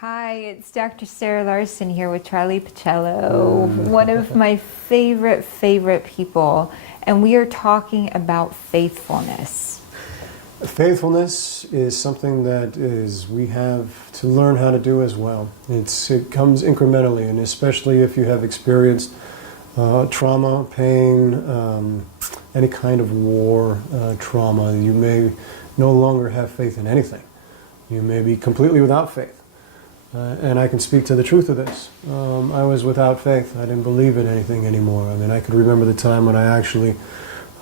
Hi, it's Dr. Sarah Larsen here with Charlie Pacello, one of my favorite people, and we are talking about faithfulness. Faithfulness is something that we have to learn how to do as well. It comes incrementally, and especially if you have experienced trauma, pain, any kind of war trauma, you may no longer have faith in anything. You may be completely without faith. And I can speak to the truth of this. I was without faith. I didn't believe in anything anymore. I mean, I could remember the time when I actually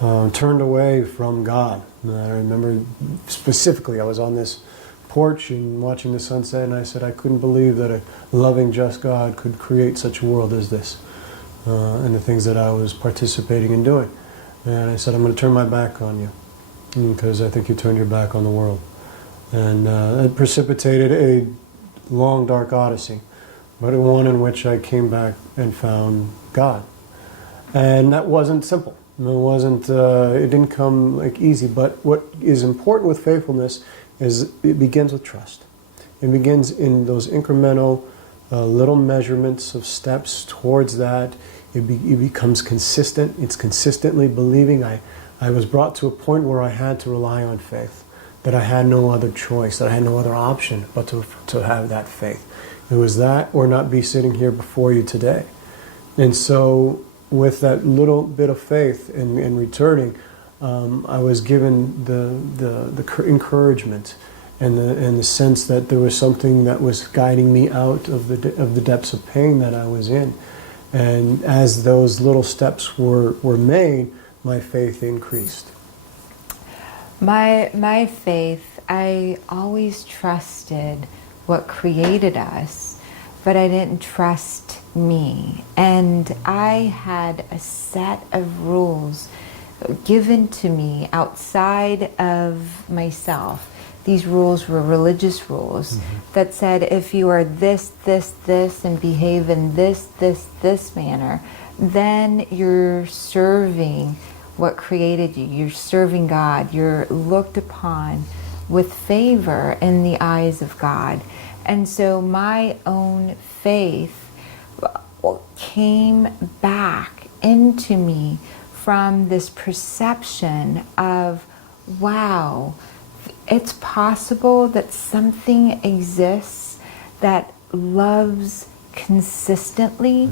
turned away from God. And I remember specifically, I was on this porch and watching the sunset, and I said I couldn't believe that a loving, just God could create such a world as this, and the things that I was participating in doing. And I said, I'm going to turn my back on you, because I think you turned your back on the world. And it precipitated a long, dark odyssey, but one in which I came back and found God. And that wasn't simple. It didn't come like easy, but what is important with faithfulness is it begins with trust. It begins in those incremental little measurements of steps towards that. It becomes consistent. It's consistently believing. I was brought to a point where I had to rely on faith, that I had no other choice, that I had no other option but to have that faith. It was that or not be sitting here before you today. And so with that little bit of faith in returning, I was given the encouragement and the sense that there was something that was guiding me out of the depths of pain that I was in. And as those little steps were made, my faith increased. My faith, I always trusted what created us, but I didn't trust me. And I had a set of rules given to me outside of myself. These rules were religious rules that said if you are this, and behave in this manner, then you're serving what created you. You're serving God. You're looked upon with favor in the eyes of God. And so my own faith came back into me from this perception of, wow, it's possible that something exists that loves consistently,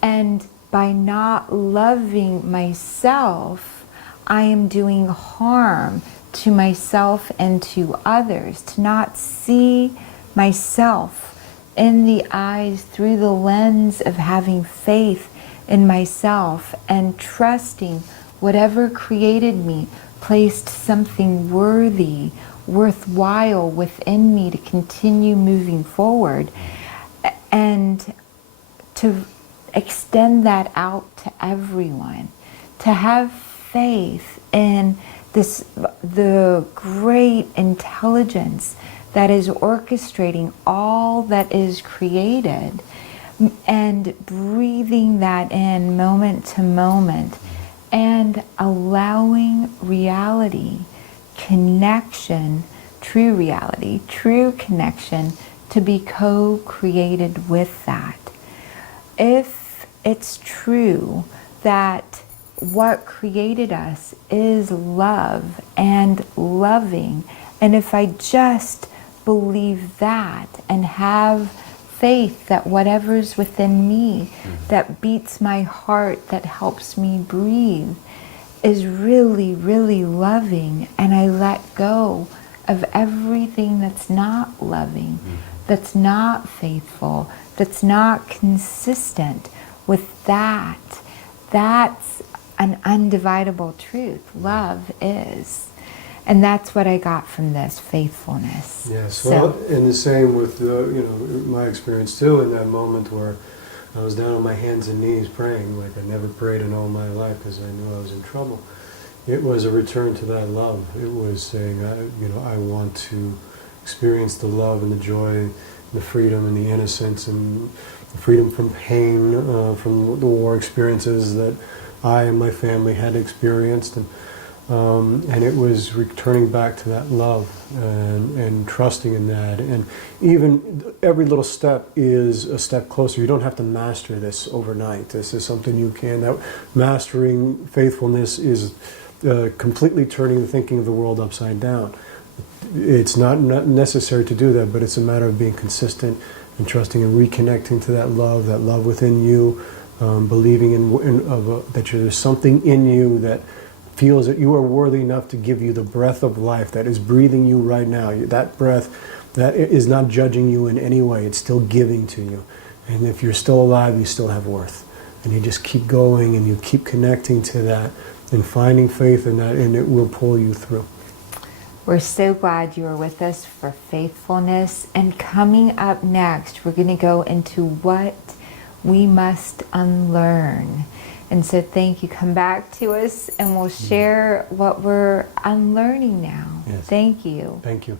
and by not loving myself, I am doing harm to myself and to others. To not see myself in the eyes through the lens of having faith in myself and trusting whatever created me placed something worthy, worthwhile within me to continue moving forward, and to extend that out to everyone, to have faith in the great intelligence that is orchestrating all that is created, and breathing that in moment to moment, and allowing reality, connection, true reality, true connection to be co-created with that. If it's true that what created us is love and loving, and if I just believe that and have faith that whatever's within me that beats my heart, that helps me breathe, is really, really loving, and I let go of everything that's not loving, that's not faithful, that's not consistent with that, that's an undividable truth. Love is. And that's what I got from this, faithfulness. Yes, well, and the same with my experience too, in that moment where I was down on my hands and knees praying like I never prayed in all my life because I knew I was in trouble. It was a return to that love. It was saying, I want to experience the love and the joy, the freedom and the innocence, and the freedom from pain, from the war experiences that I and my family had experienced. And And it was returning back to that love and trusting in that. And even every little step is a step closer. You don't have to master this overnight. This is something you can. That mastering faithfulness is completely turning the thinking of the world upside down. It's not necessary to do that, but it's a matter of being consistent and trusting and reconnecting to that love within you, believing that there's something in you that feels that you are worthy enough to give you the breath of life that is breathing you right now. That breath that is not judging you in any way. It's still giving to you. And if you're still alive, you still have worth. And you just keep going and you keep connecting to that and finding faith in that, and it will pull you through. We're so glad you are with us for faithfulness. And coming up next, we're going to go into what we must unlearn. And so thank you. Come back to us and we'll share what we're unlearning now. Yes. Thank you. Thank you.